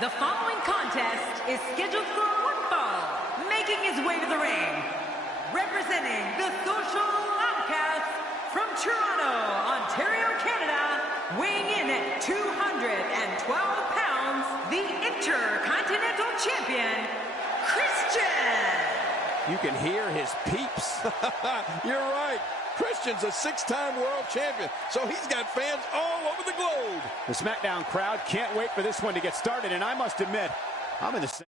The following contest is scheduled for one fall, making his way to the ring, representing the Social Outcasts from Toronto, Ontario, Canada, weighing in at 212 pounds, the Intercontinental Champion, Christian. You can hear his peeps. You're right. Christian's a six-time world champion, so he's got fans all over the globe. The SmackDown crowd can't wait for this one to get started, and I must admit, I'm in the same.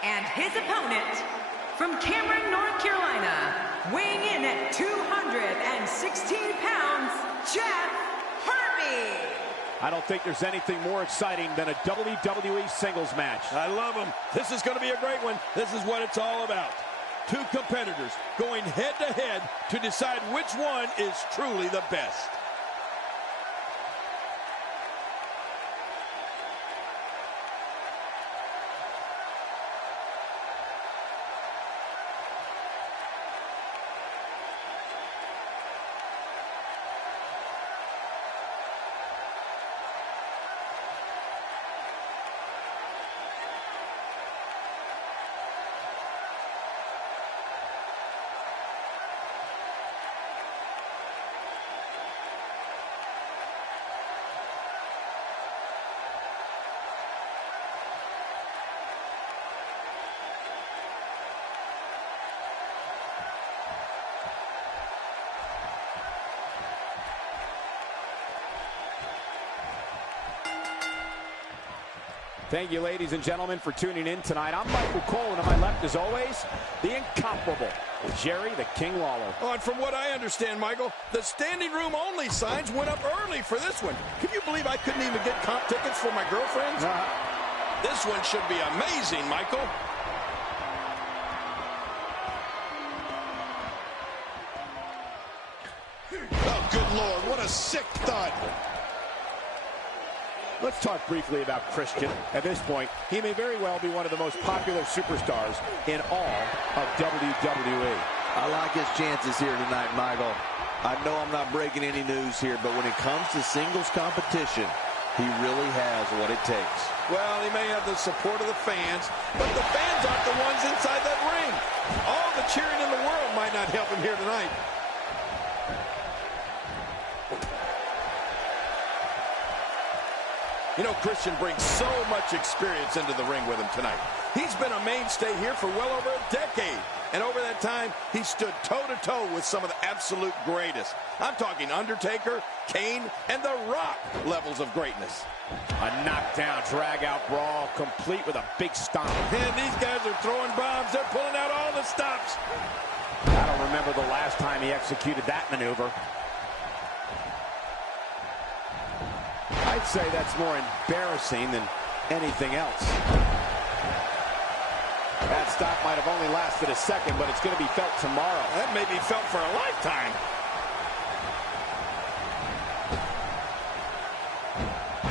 And his opponent, from Cameron, North Carolina, weighing in at 216 pounds, Jeff Harvey. I don't think there's anything more exciting than a WWE singles match. I love him. This is going to be a great one. This is what it's all about. Two competitors going head-to-head to decide which one is truly the best. Thank you, ladies and gentlemen, for tuning in tonight. I'm Michael Cole, and to my left, as always, the incomparable Jerry the King Lawler. Oh, and from what I understand, Michael, the standing room only signs went up early for this one. Can you believe I couldn't even get comp tickets for my girlfriends? This one should be amazing, Michael. Oh, good Lord, what a sick thud. Let's talk briefly about Christian. At this point, he may very well be one of the most popular superstars in all of WWE. I like his chances here tonight, Michael. I know I'm not breaking any news here, but when it comes to singles competition, he really has what it takes. Well, he may have the support of the fans, but the fans aren't the ones inside that ring. All the cheering in the world might not help him here tonight. You know, Christian brings so much experience into the ring with him tonight. He's been a mainstay here for well over a decade. And over that time, he stood toe-to-toe with some of the absolute greatest. I'm talking Undertaker, Kane, and The Rock levels of greatness. A knockdown, drag-out brawl, complete with a big stomp. And these guys are throwing bombs. They're pulling out all the stops. I don't remember the last time he executed that maneuver. I'd say that's more embarrassing than anything else. That stop might have only lasted a second, but it's going to be felt tomorrow. That may be felt for a lifetime.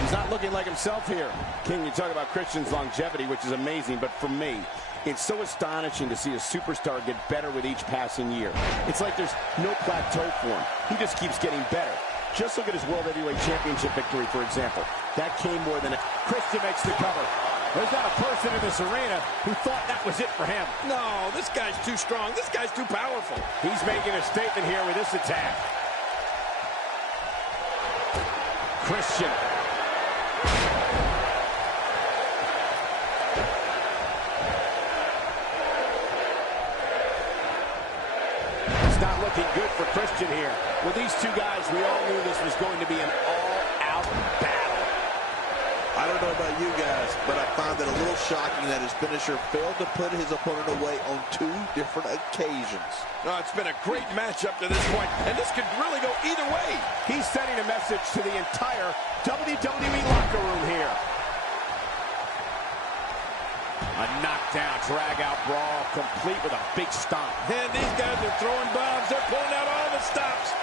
He's not looking like himself here. King, you talk about Christian's longevity, which is amazing, but for me, it's so astonishing to see a superstar get better with each passing year. It's like there's no plateau for him. He just keeps getting better. Just look at his World Heavyweight Championship victory, for example. That came more than a... Christian makes the cover. There's not a person in this arena who thought that was it for him. No, this guy's too strong. This guy's too powerful. He's making a statement here with this attack. Christian. It's not looking good for Christian here. With these two guys, we all knew this was going to be an all-out battle. I don't know about you guys, but I found it a little shocking that his finisher failed to put his opponent away on 2 different occasions. No, it's been a great match up to this point, and this could really go either way. He's sending a message to the entire WWE locker room here. A knockdown, drag-out brawl, complete with a big stomp. And these guys are throwing bombs. They're pulling out all the stops.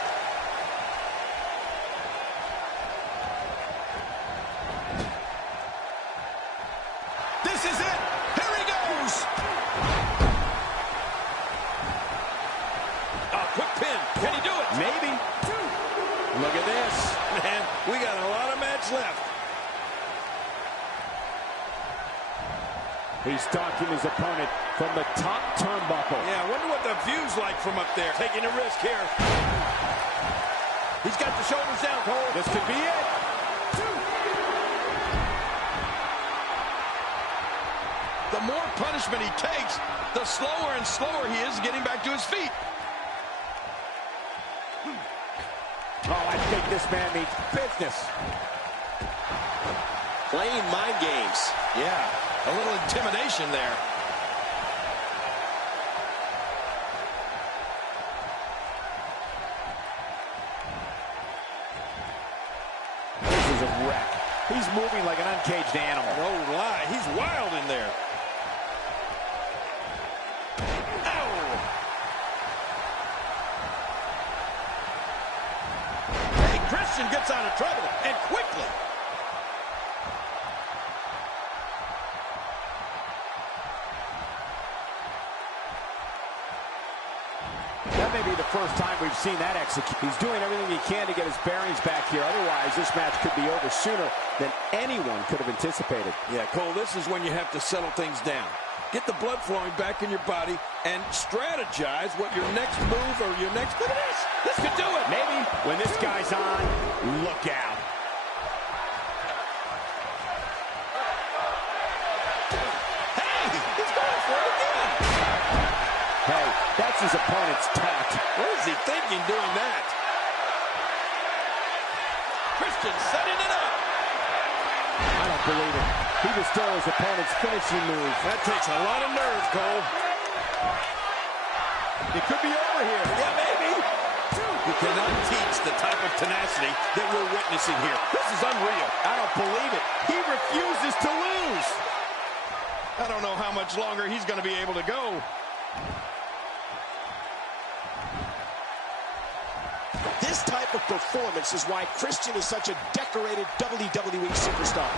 This is it. Here he goes. A quick pin. Can he do it? Maybe. Look at this. Man, we got a lot of match left. He's stalking his opponent from the top turnbuckle. Yeah, I wonder what the view's like from up there. Taking a risk here. He's got the shoulders down, Cole. This could be it. The more punishment he takes, the slower and slower he is getting back to his feet. Oh, I think this man means business. Playing mind games. Yeah, a little intimidation there. This is a wreck. He's moving like an uncaged animal. No lie, he's wild in there. Ow! Hey, Christian gets out of trouble, and quickly. That may be the first time we've seen that execute. He's doing everything he can to get his bearings back here. Otherwise, this match could be over sooner than anyone could have anticipated. Yeah, Cole, this is when you have to settle things down. Get the blood flowing back in your body and strategize what your next move or your next... Look at this! This could do it! Maybe when this guy's on, look out. Hey! He's going for it again! Hey, that's his opponent's taunt. What is he thinking doing that? Christian setting it up. I don't believe it. He just stole his opponent's finishing move. That takes a lot of nerve, Cole. It could be over here. Yeah, maybe. You cannot teach the type of tenacity that we're witnessing here. This is unreal. I don't believe it. He refuses to lose. I don't know how much longer he's going to be able to go. This type of performance is why Christian is such a decorated WWE superstar.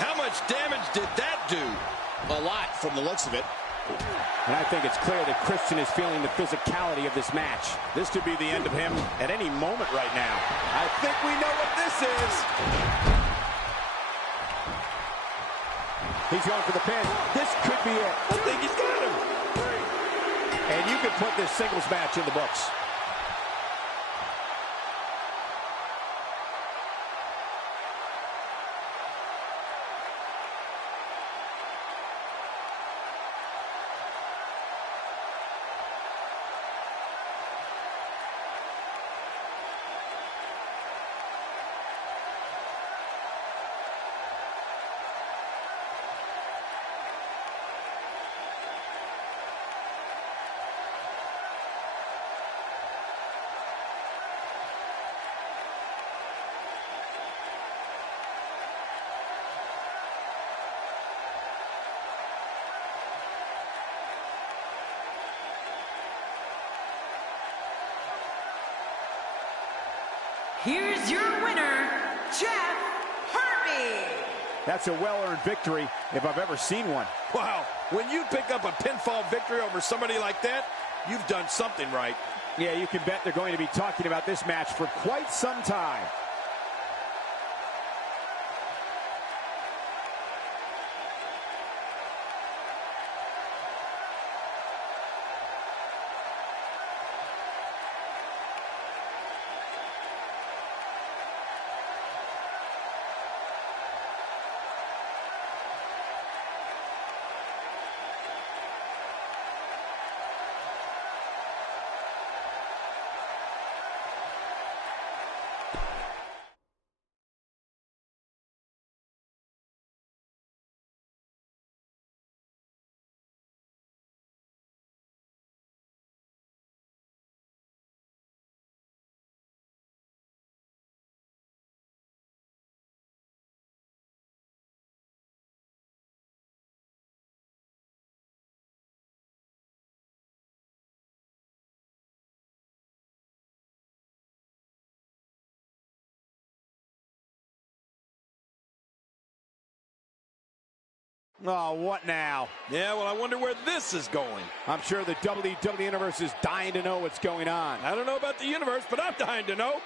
How much damage did that do? A lot from the looks of it. And I think it's clear that Christian is feeling the physicality of this match. This could be the end of him at any moment right now. I think we know what this is. He's going for the pin. This could be it. I think he's got him. And you could put this singles match in the books. here's your winner, Jeff Harvey. That's a well-earned victory if I've ever seen one. Wow, when you pick up a pinfall victory over somebody like that, you've done something right. Yeah, you can bet they're going to be talking about this match for quite some time. Oh, what now? Yeah, well, I wonder where this is going. I'm sure the WWE Universe is dying to know what's going on. I don't know about the universe, but I'm dying to know.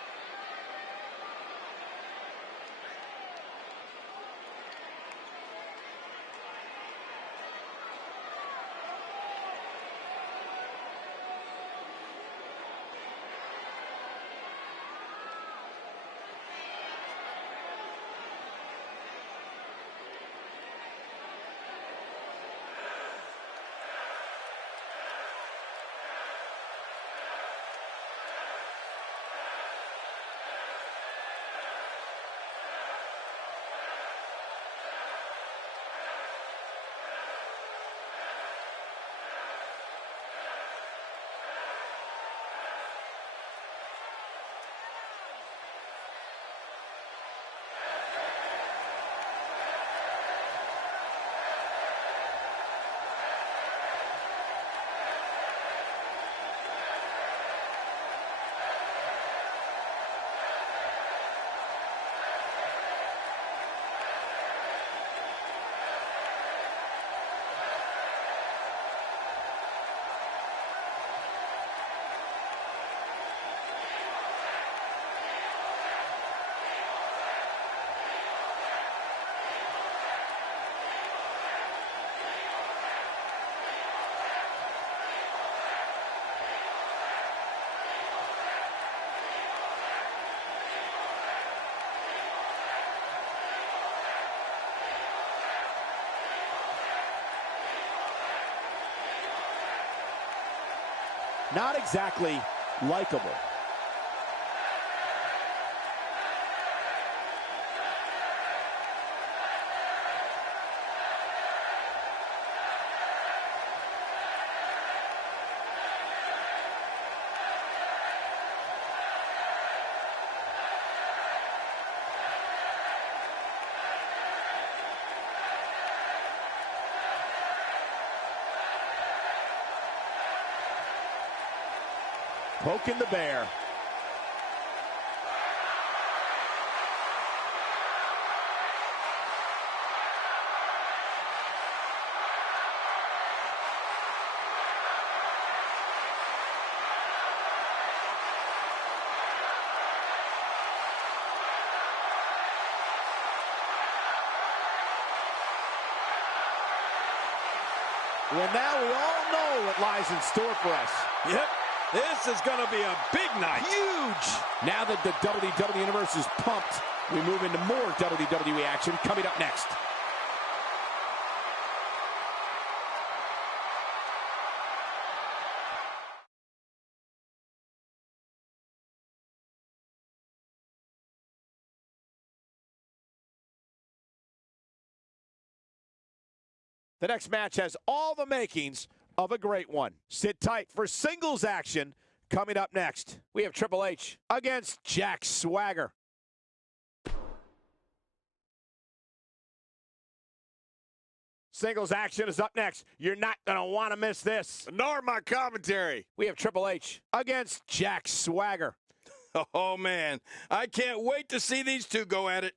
Not exactly likable. Poking the bear. Well, now we all know what lies in store for us. Yep. This is going to be a big night. Huge! Now that the WWE Universe is pumped, we move into more WWE action coming up next. The next match has all the makings of a great one. Sit tight for singles action coming up next. We have Triple H against Jack Swagger. Singles action is up next. You're not going to want to miss this. Nor my commentary. We have Triple H against Jack Swagger. Oh, man. I can't wait to see these two go at it.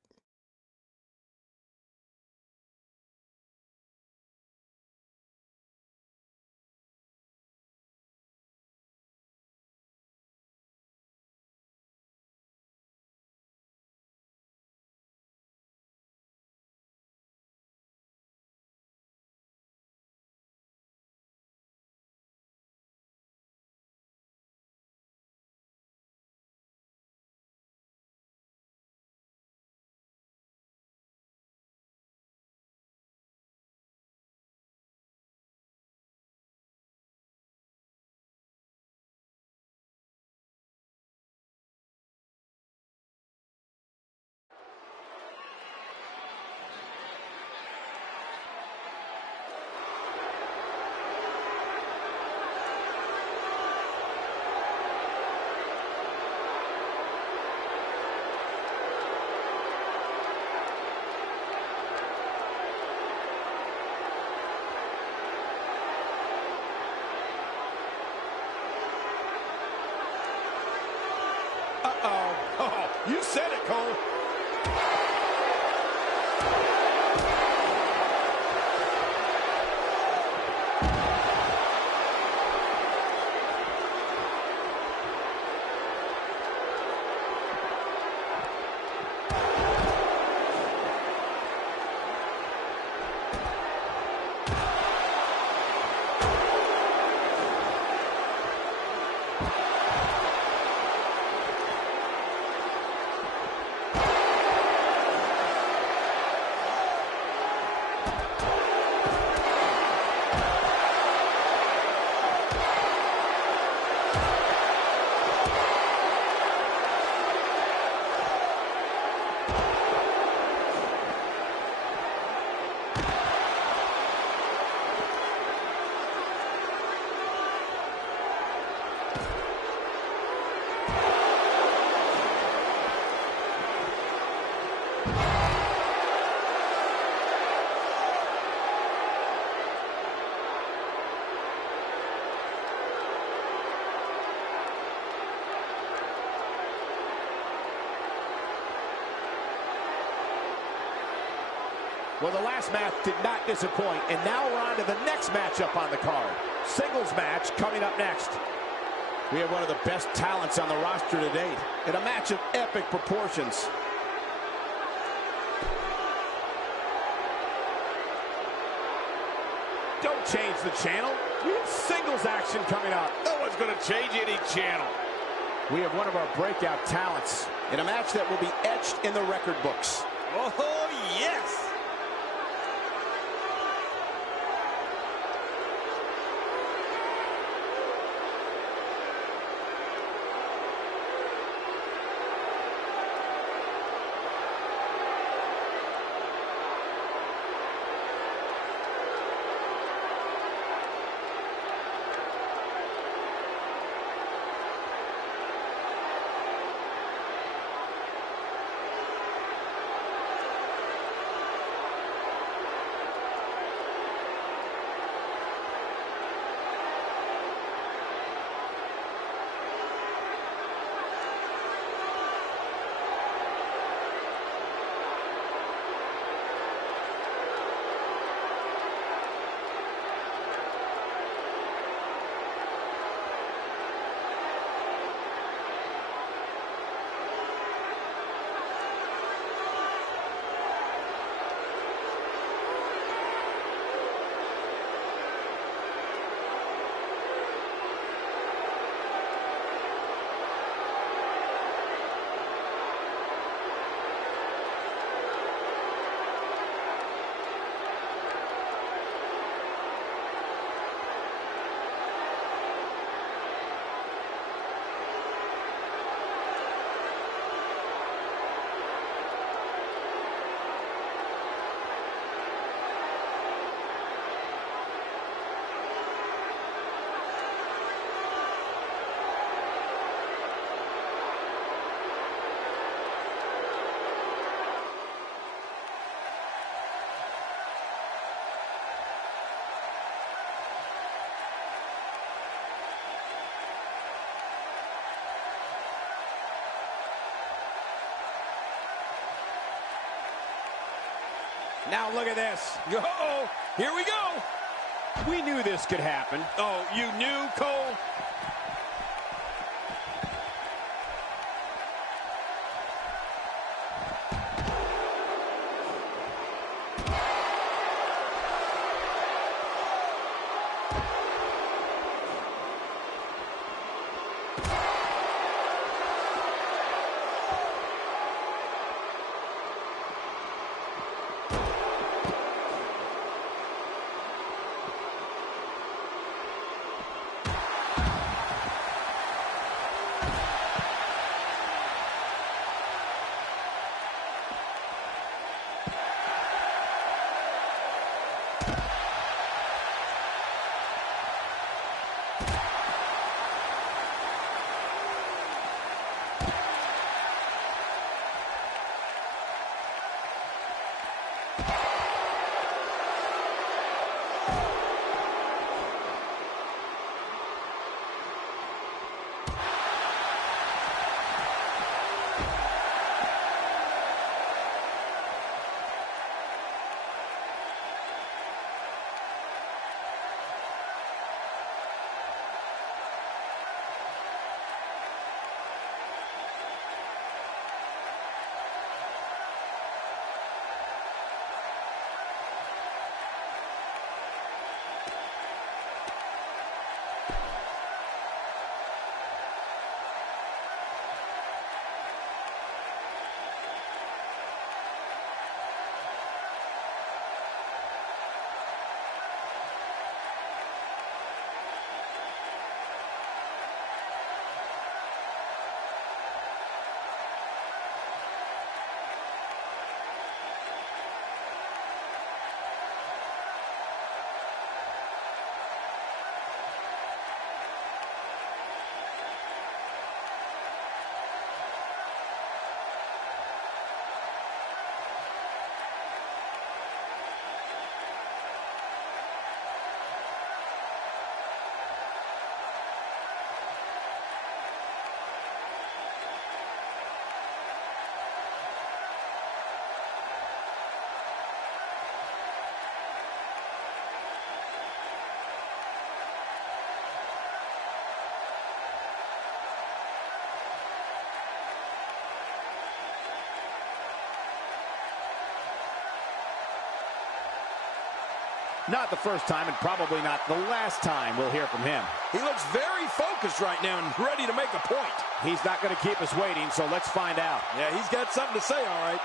Oh, you said it, Cole. Well, the last match did not disappoint, and now we're on to the next matchup on the card. Singles match coming up next. We have one of the best talents on the roster to date, in a match of epic proportions. Don't change the channel. We have singles action coming up. No one's going to change any channel. We have one of our breakout talents in a match that will be etched in the record books. Oh, yes. Now look at this. Uh-oh, here we go. We knew this could happen. Oh, you knew, Cole? Not the first time and probably not the last time we'll hear from him. He looks very focused right now and ready to make a point. He's not going to keep us waiting, so let's find out. Yeah, he's got something to say, all right.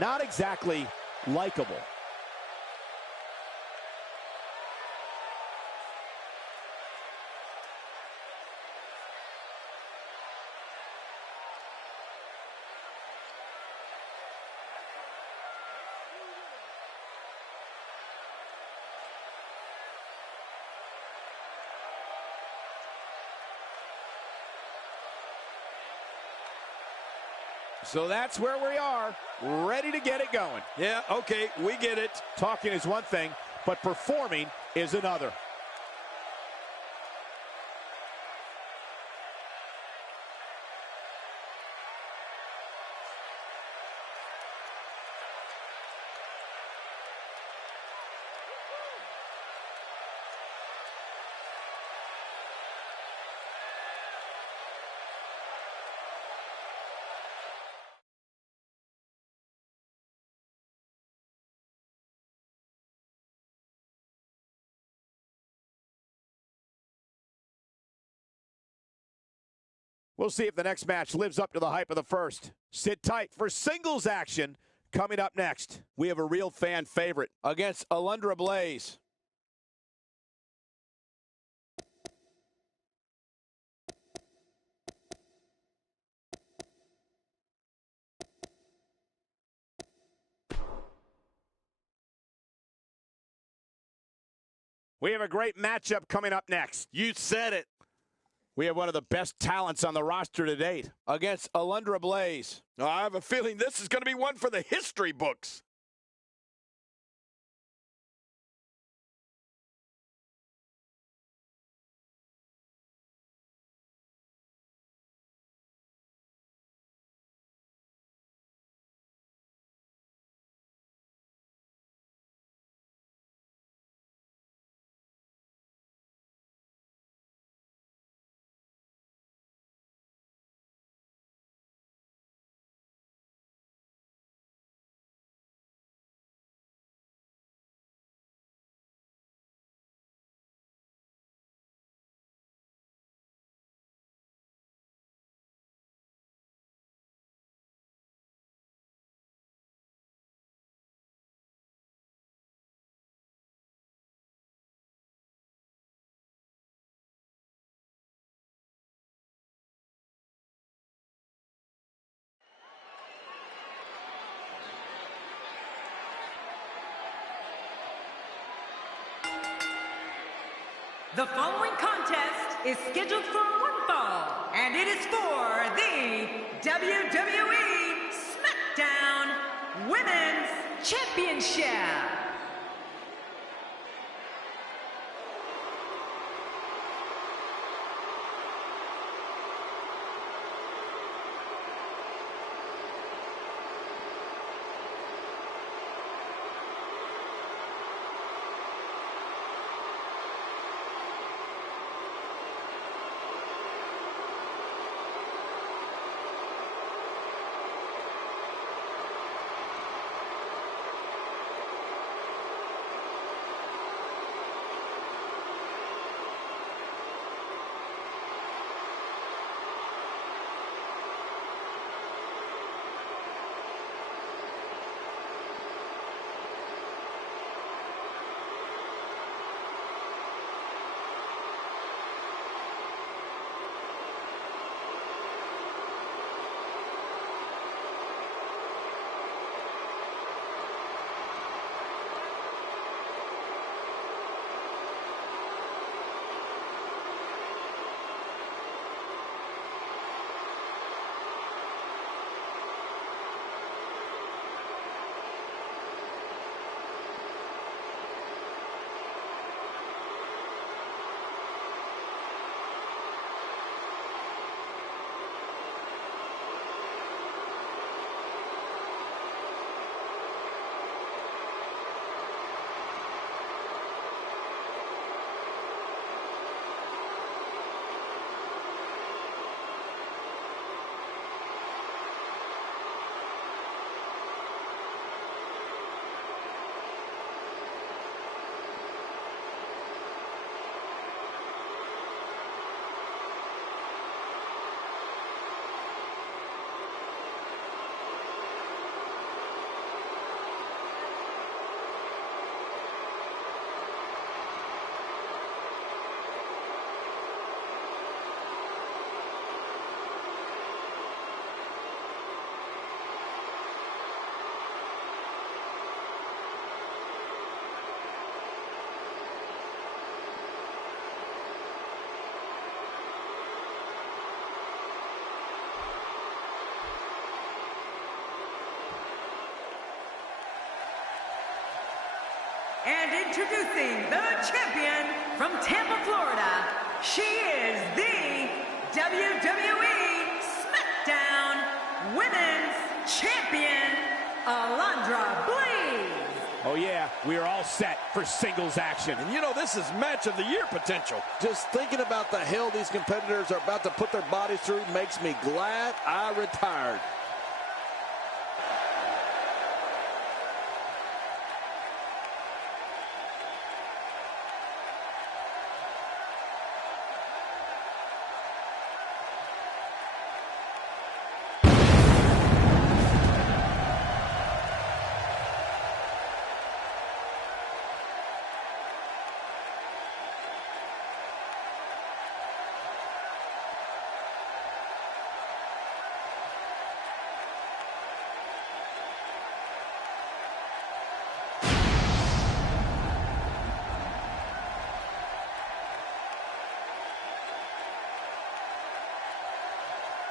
not exactly likable. So that's where we are, ready to get it going. Yeah, okay, we get it. Talking is one thing, but performing is another. We'll see if the next match lives up to the hype of the first. Sit tight for singles action coming up next. We have a real fan favorite against Alundra Blaze. We have a great matchup coming up next. You said it. We have one of the best talents on the roster to date against Alundra Blaze. I have a feeling this is going to be one for the history books. The following contest is scheduled for one fall, and it is for the WWE SmackDown Women's Championship. Introducing the champion from Tampa, Florida. She is the WWE SmackDown Women's Champion, Alundra Blaze. Oh yeah, we are all set for singles action. And you know, this is match of the year potential. Just thinking about the hell these competitors are about to put their bodies through makes me glad I retired.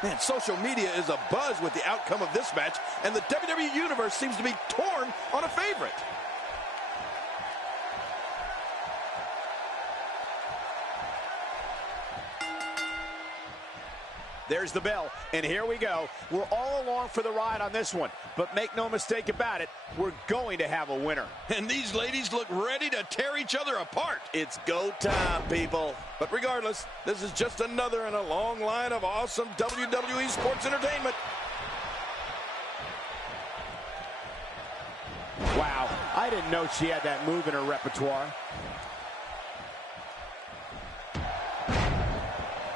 Man, social media is abuzz with the outcome of this match, and the WWE Universe seems to be torn on a favorite. There's the bell, and here we go. We're all along for the ride on this one, but make no mistake about it, we're going to have a winner. And these ladies look ready to tear each other apart. It's go time, people. But regardless, this is just another in a long line of awesome WWE sports entertainment. Wow, I didn't know she had that move in her repertoire.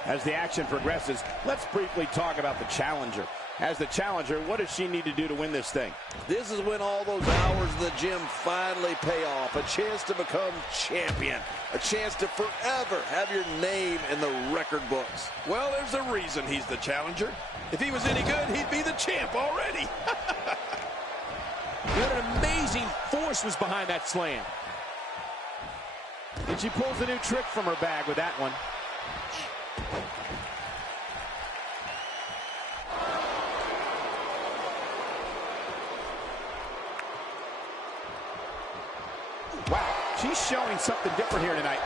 As the action progresses, let's briefly talk about the challenger. As the challenger, what does she need to do to win this thing? This is when all those hours in the gym finally pay off. A chance to become champion. A chance to forever have your name in the record books. Well, there's a reason he's the challenger. If he was any good, he'd be the champ already. What an amazing force was behind that slam. And she pulls a new trick from her bag with that one. Wow, she's showing something different here tonight.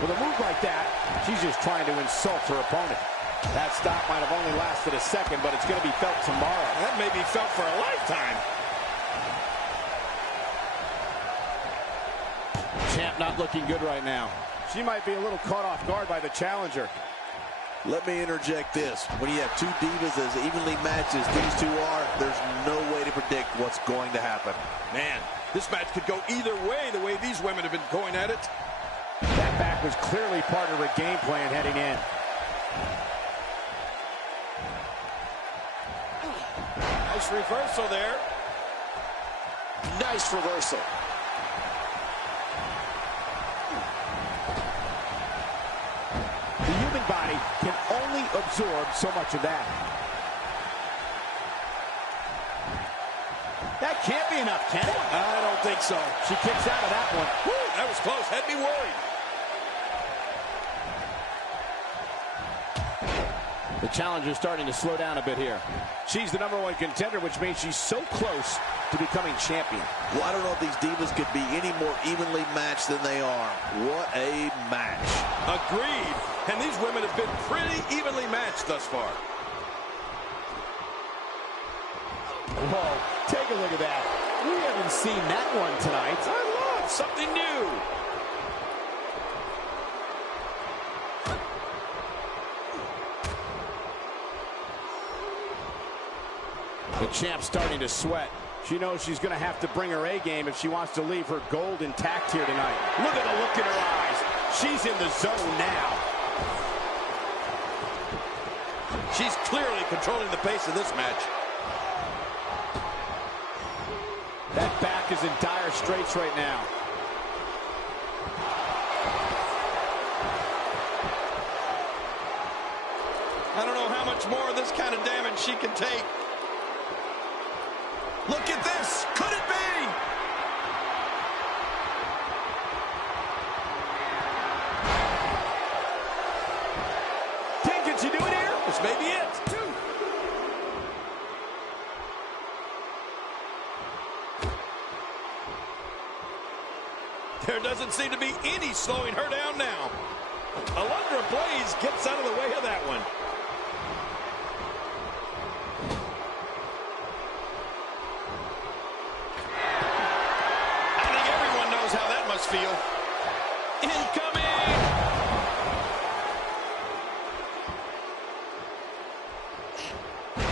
With a move like that, she's just trying to insult her opponent. That stop might have only lasted a second, but it's going to be felt tomorrow. That may be felt for a lifetime. Champ not looking good right now. She might be a little caught off guard by the challenger. Let me interject this. When you have two divas as evenly matched as these two are, there's no way to predict what's going to happen. Man, this match could go either way the way these women have been going at it. That back was clearly part of her game plan heading in. Nice reversal there. Nice reversal. The human body can only absorb so much of that. That can't be enough, can it? I don't think so. She kicks out of that one. Woo, that was close. Had me worried. The challenger's starting to slow down a bit here. She's the #1 contender, which means she's so close to becoming champion. Well, I don't know if these divas could be any more evenly matched than they are. What a match. Agreed. And these women have been pretty evenly matched thus far. Whoa, take a look at that. We haven't seen that one tonight. I love something new. The champ's starting to sweat. She knows she's going to have to bring her A game if she wants to leave her gold intact here tonight. Look at the look in her eyes. She's in the zone now. She's clearly controlling the pace of this match. That back is in dire straits right now. I don't know how much more of this kind of damage she can take. Look at this. Could it be? Can she do it here? This may be it. 2. There doesn't seem to be any slowing her down now. Alundra Blaze gets out of the way of that one. I think everyone knows how that must feel. Incoming!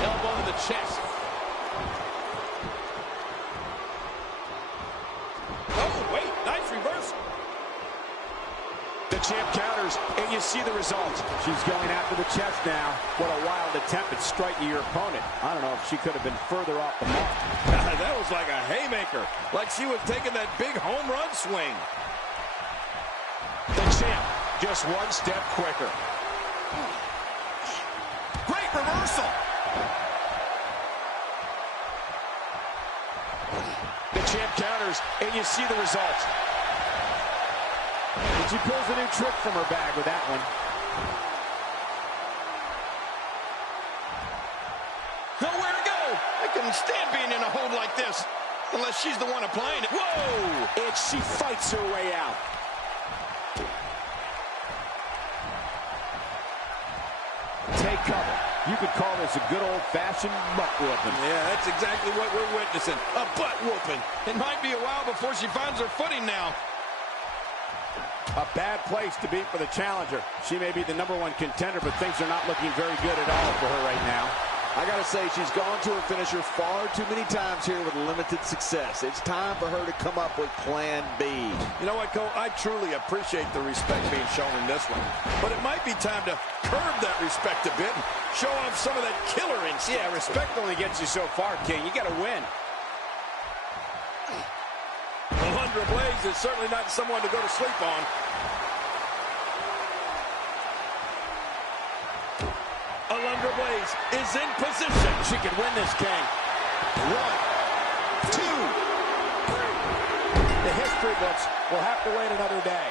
Elbow to the chest. Oh, wait, nice reversal. The champ counters, and you see the result. She's going after the chest now. What a wild attempt at striking your opponent. I don't know if she could have been further off the mark. That was like a haymaker, like she was taking that big home run swing. The champ, just one step quicker. Great reversal. The champ counters, and you see the result. And she pulls a new trick from her bag with that one. Nowhere to go. I couldn't stand being in a hold like this, unless she's the one applying it. Whoa! And she fights her way out. Take cover. You could call this a good old-fashioned butt whooping. Yeah, that's exactly what we're witnessing. A butt whooping. It might be a while before she finds her footing now. A bad place to be for the challenger. She may be the #1 contender, but things are not looking very good at all for her right now. I got to say, she's gone to her finisher far too many times here with limited success. It's time for her to come up with plan B. You know what, Cole? I truly appreciate the respect being shown in this one. But it might be time to curb that respect a bit and show off some of that killer instinct. Yeah, respect only gets you so far, King. You got to win. Alundra Blaze is certainly not someone to go to sleep on. Alundra Blaze is in position. She could win this, King. 1, 2, 3. The history books will have to wait another day.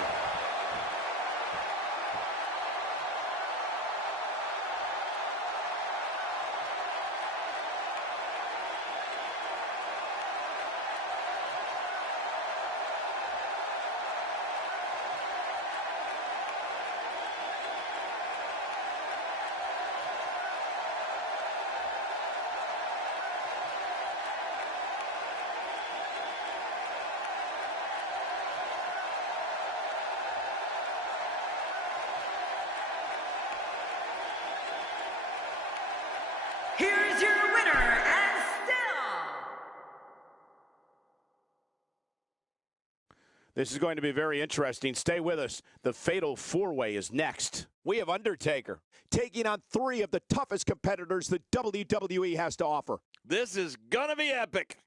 Here's your winner, and still. This is going to be very interesting. Stay with us. The Fatal 4-Way is next. We have Undertaker Taking on 3 of the toughest competitors the WWE has to offer. This is gonna be epic.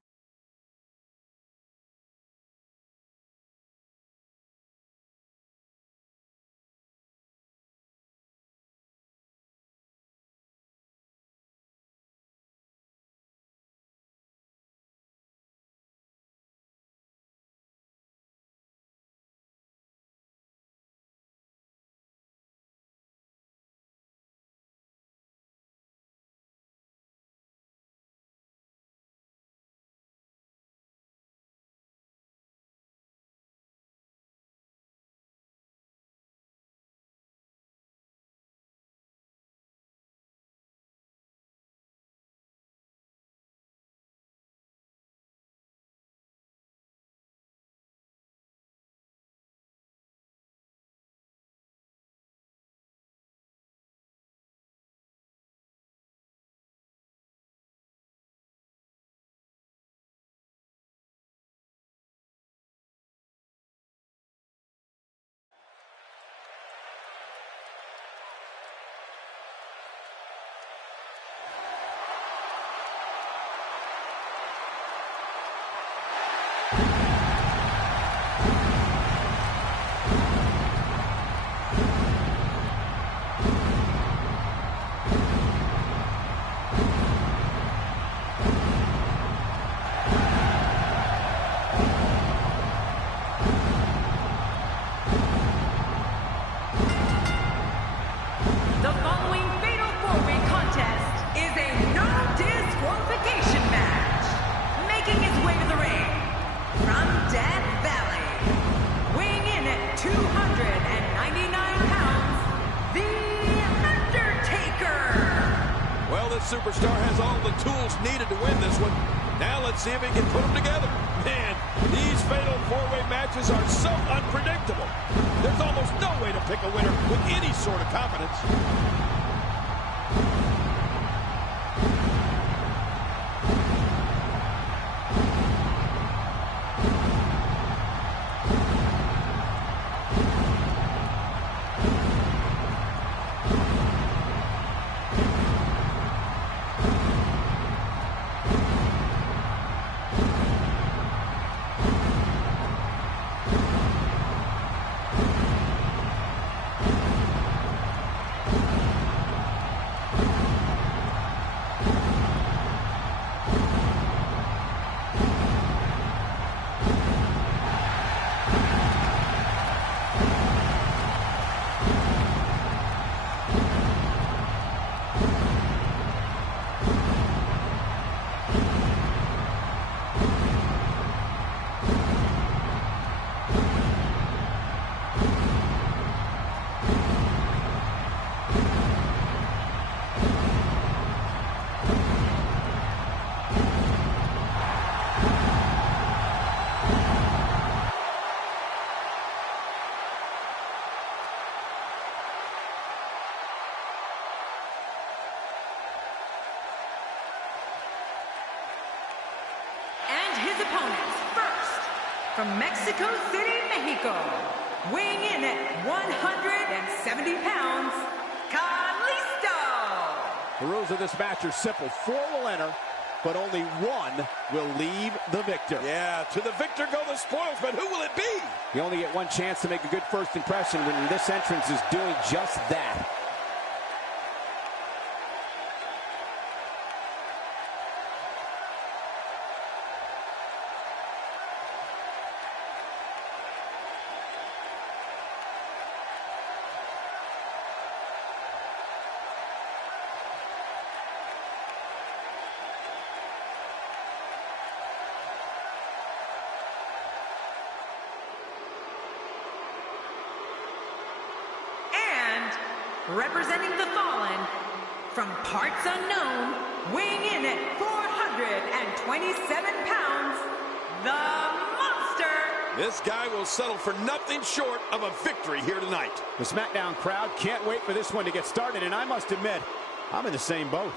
superstar has all the tools needed to win this one. Now let's see if he can put them together. Man, these fatal four-way matches are so unpredictable. There's almost no way to pick a winner with any sort of confidence. His opponents, first, from Mexico City, Mexico, weighing in at 170 pounds, Kalisto. The rules of this match are simple. 4 will enter, but only 1 will leave the victor. Yeah, to the victor go the spoils, but who will it be? You only get 1 chance to make a good first impression when this entrance is doing just that. Representing the Fallen, from parts unknown, weighing in at 427 pounds, the Monster. This guy will settle for nothing short of a victory here tonight. The SmackDown crowd can't wait for this one to get started, and I must admit, I'm in the same boat.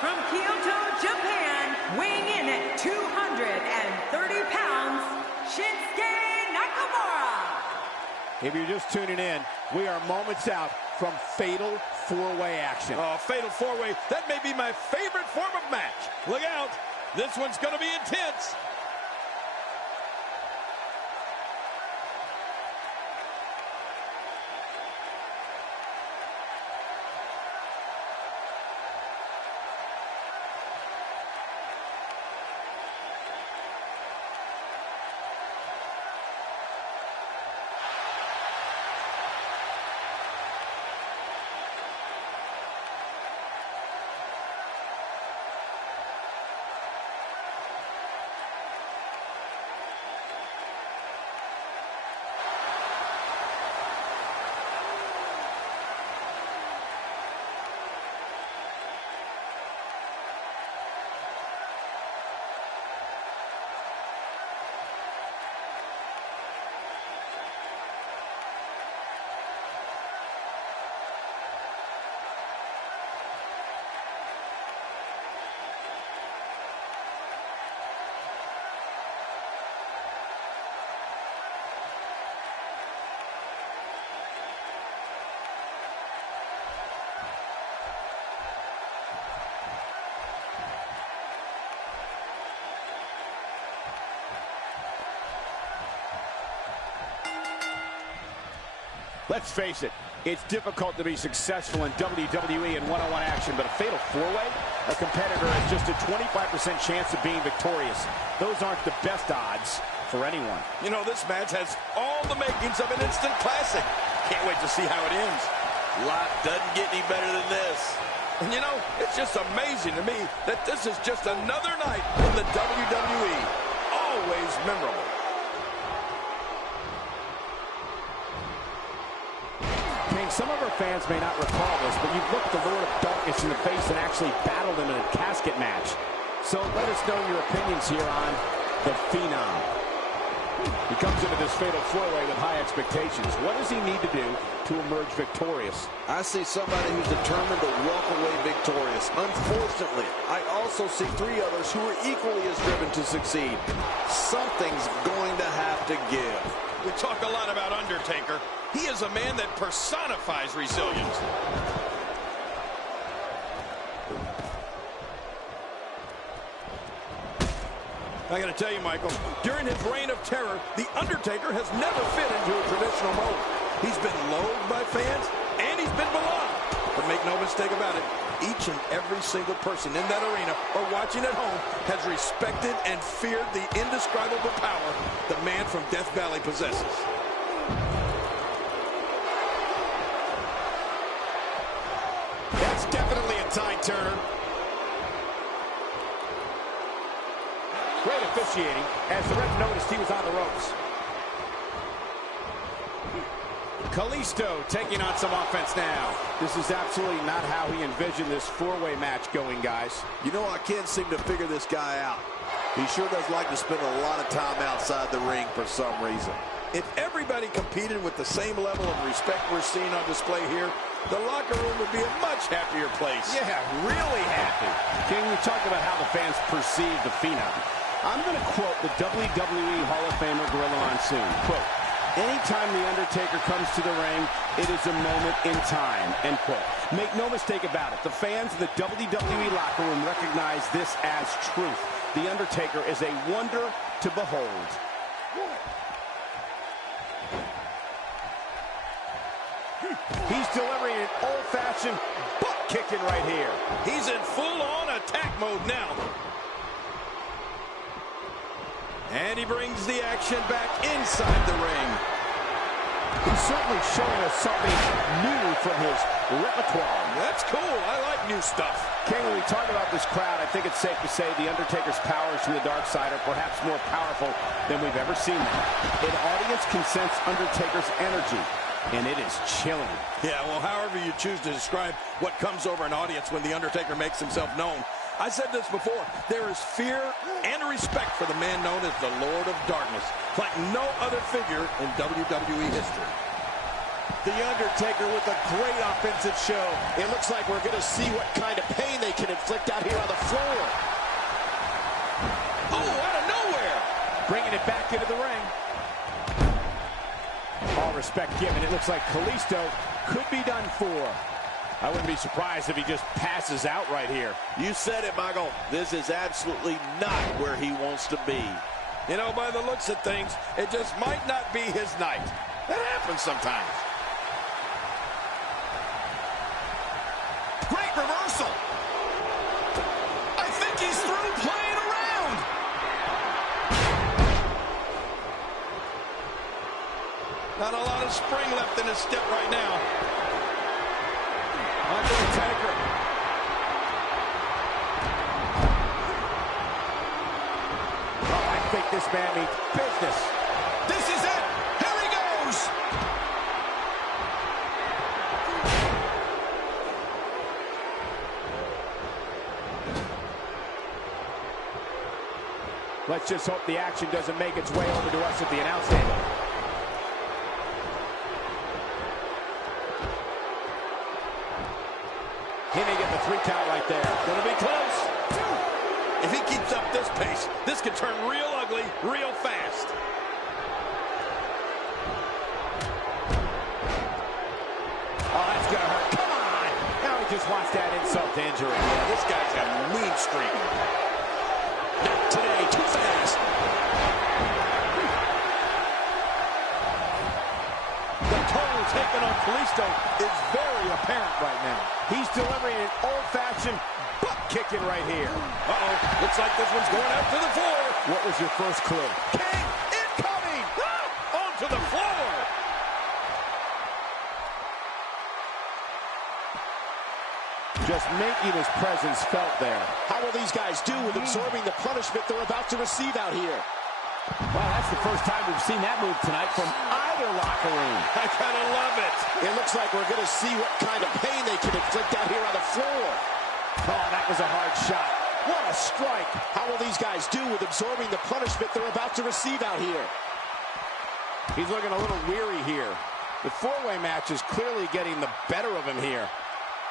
From Kyoto, Japan, weighing in at 230 pounds, Shinsuke Nakamura. If you're just tuning in, we are moments out from fatal 4-way action. Oh, fatal 4-way. That may be my favorite form of match. Look out. This one's going to be intense. Let's face it, it's difficult to be successful in WWE and one-on-one action, but a fatal four-way? A competitor has just a 25% chance of being victorious. Those aren't the best odds for anyone. You know, this match has all the makings of an instant classic. Can't wait to see how it ends. Life doesn't get any better than this. And you know, it's just amazing to me that this is just another night in the WWE. Always memorable. King, some of our fans may not recall this, but you've looked the Lord of Darkness in the face and actually battled him in a casket match. So let us know your opinions here on the Phenom. He comes into this fatal four-way with high expectations. What does he need to do to emerge victorious? I see somebody who's determined to walk away victorious. Unfortunately, I also see three others who are equally as driven to succeed. Something's going to have to give. We talk a lot about Undertaker. He is a man that personifies resilience. I got to tell you, Michael, during his reign of terror, The Undertaker has never fit into a traditional mold. He's been loathed by fans, and he's been beloved. But make no mistake about it, each and every single person in that arena or watching at home has respected and feared the indescribable power the man from Death Valley possesses. That's definitely a tide turner. Great officiating, as the ref noticed he was on the ropes. Kalisto taking on some offense now. This is absolutely not how he envisioned this four-way match going, guys. You know, I can't seem to figure this guy out. He sure does like to spend a lot of time outside the ring for some reason. If everybody competed with the same level of respect we're seeing on display here, the locker room would be a much happier place. Yeah, really happy. King, we talked about how the fans perceive the Phenom. I'm going to quote the WWE Hall of Famer Gorilla Monsoon. Quote, anytime The Undertaker comes to the ring, it is a moment in time, end quote. Make no mistake about it, the fans in the WWE locker room recognize this as truth. The Undertaker is a wonder to behold. He's delivering an old-fashioned butt kicking right here. He's in full-on attack mode now. And he brings the action back inside the ring. He's certainly showing us something new from his repertoire. That's cool. I like new stuff. King, when we talk about this crowd, I think it's safe to say The Undertaker's powers from the dark side are perhaps more powerful than we've ever seen them. An audience can sense Undertaker's energy, and it is chilling. Yeah, well, however you choose to describe what comes over an audience when The Undertaker makes himself known. I said this before, there is fear and respect for the man known as the Lord of Darkness, like no other figure in WWE history. The Undertaker with a great offensive show. It looks like we're going to see what kind of pain they can inflict out here on the floor. Oh, out of nowhere! Bringing it back into the ring. All respect given, it looks like Kalisto could be done for. I wouldn't be surprised if he just passes out right here. You said it, Michael. This is absolutely not where he wants to be. You know, by the looks of things, it just might not be his night. That happens sometimes. Great reversal. I think he's through playing around. Not a lot of spring left in his step right now. Undertaker. Oh, I think this man means business. This is it. Here he goes. Let's just hope the action doesn't make its way over to us at the announce table. Hitting at the 3 count right there. Gonna be close. If he keeps up this pace, this could turn real ugly real fast. Oh, that's gonna hurt. Come on! Now he just wants that insult to injury. Yeah, this guy's got a mean streak. Not today, too fast. The toll taken Kalisto is very apparent right now. He's delivering an old-fashioned butt kicking right here. Uh-oh, looks like this one's going out to the floor. What was your first clue? King incoming! Onto the floor! Just making his presence felt there. How will these guys do with absorbing the punishment they're about to receive out here? Well, that's the first time we've seen that move tonight from either locker room. I kind of love it. It looks like we're going to see what kind of pain they can inflict out here on the floor. Oh, that was a hard shot. What a strike. How will these guys do with absorbing the punishment they're about to receive out here? He's looking a little weary here. The four-way match is clearly getting the better of him here.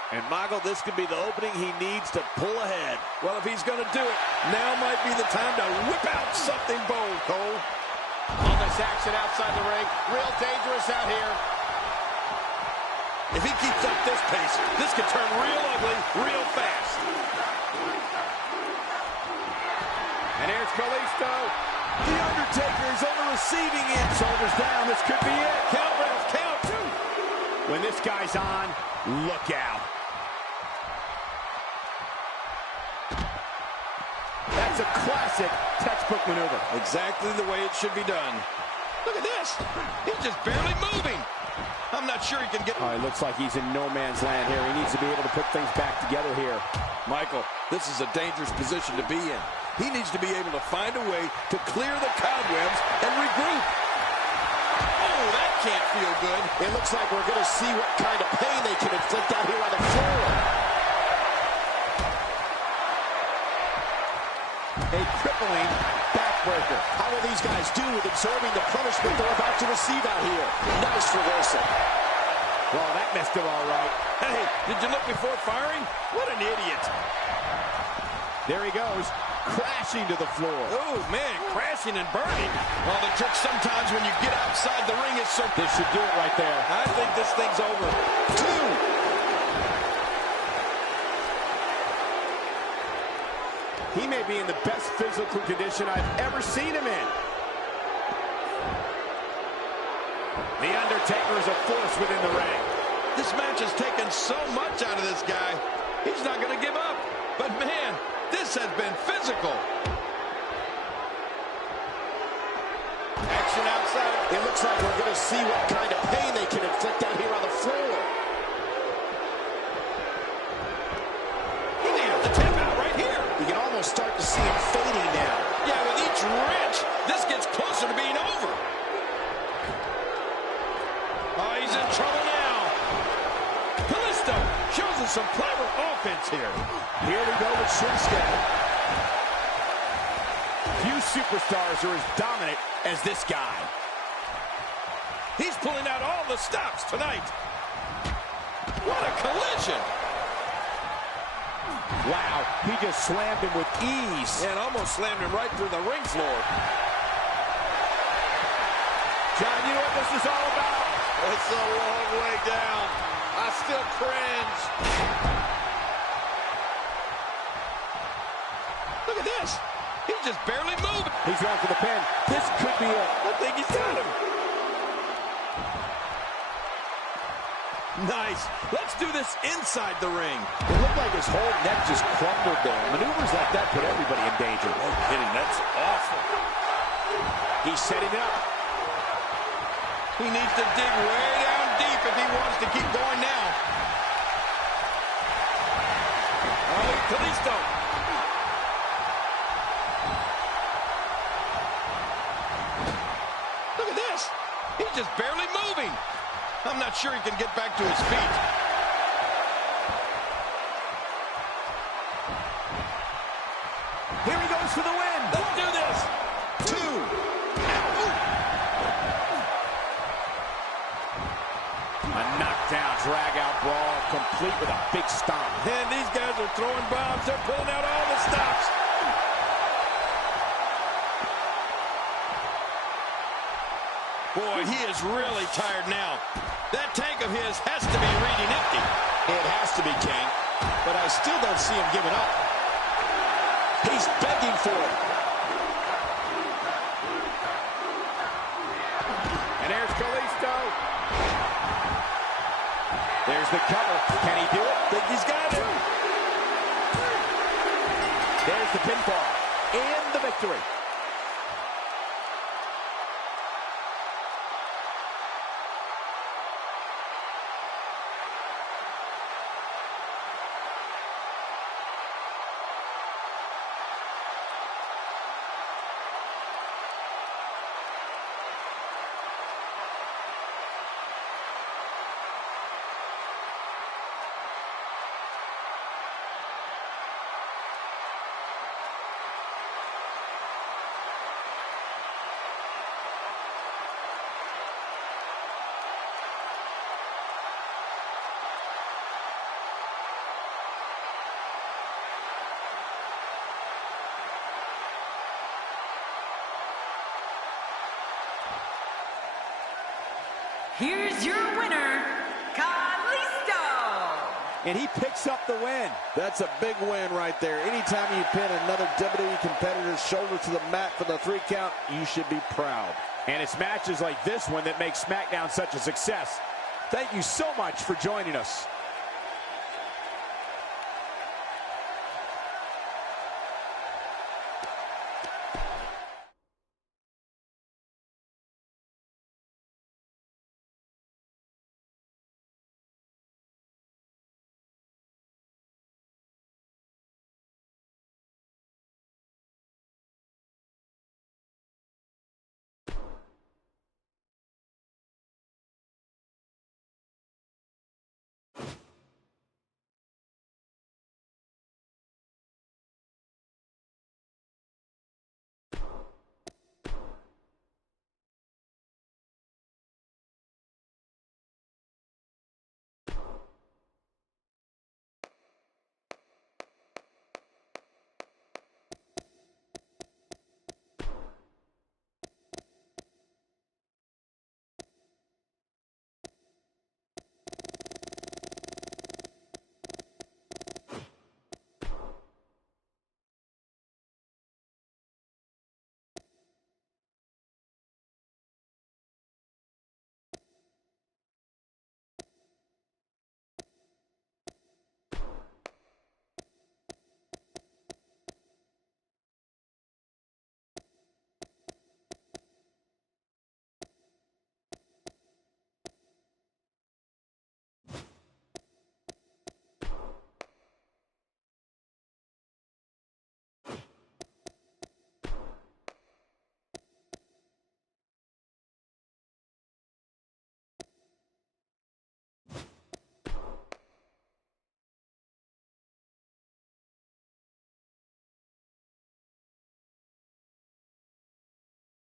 And Michael, this could be the opening he needs to pull ahead. Well, if he's going to do it, now might be the time to whip out something bold, Cole. All this action outside the ring, real dangerous out here. If he keeps up this pace, this could turn real ugly real fast. And here's Kalisto. The Undertaker is on the receiving end. Shoulders down, this could be it. Count, Ralph, count. When this guy's on, look out. That's a classic textbook maneuver. Exactly the way it should be done. Look at this. He's just barely moving. I'm not sure he can get... Oh, it looks like he's in no man's land here. He needs to be able to put things back together here. Michael, this is a dangerous position to be in. He needs to be able to find a way to clear the cobwebs and regroup. Oh, that can't feel good. It looks like we're going to see what kind of pain they can inflict out here on the floor. A crippling backbreaker. How will these guys do with absorbing the punishment they're about to receive out here? Nice reversal. Well, that messed him all right. Hey, did you look before firing? What an idiot. There he goes, crashing to the floor. Oh, man, crashing and burning. Well, the trick sometimes when you get outside the ring is so... This should do it right there. I think this thing's over. 2. He may be in the best physical condition I've ever seen him in. The Undertaker is a force within the ring. This match has taken so much out of this guy. He's not going to give up. But, man, this has been physical. Action outside. It looks like we're going to see what kind of pain they can inflict out here on the floor. He may have to tap out right here. You can almost start to see him fading now. Yeah, with each wrench, this gets closer to being over. Oh, he's in trouble now. Kalisto shows us some clever offense here. Here we go with Shinsuke. Few superstars are as dominant as this guy. He's pulling out all the stops tonight. What a collision. Wow, he just slammed him with ease. And almost slammed him right through the ring floor. John, you know what this is all about? It's a long way down. I still cringe. Look at this. He's just barely moving. He's going for the pin. This could be it. I think he's got him. Nice. Let's do this inside the ring. It looked like his whole neck just crumbled there. Maneuvers like that put everybody in danger. No kidding. That's awful. He's setting up. He needs to dig way down deep if he wants to keep going now. Oh, Kalisto. Look at this. He's just barely moving. I'm not sure he can get back to his feet. Here he goes for the win. Let's do this. 2. A knockdown, drag-out brawl, complete with a big stomp. And these guys are throwing bombs. They're pulling out all the stops. Boy, he is really tired now. That tank of his has to be reading empty. It has to be, King. But I still don't see him giving up. He's begging for it. And there's Kalisto. There's the cover. Can he do it? Think he's got it. There's the pinfall and the victory. Here's your winner, Kalisto. And he picks up the win. That's a big win right there. Anytime you pin another WWE competitor's shoulder to the mat for the 3 count, you should be proud. And it's matches like this one that make SmackDown such a success. Thank you so much for joining us.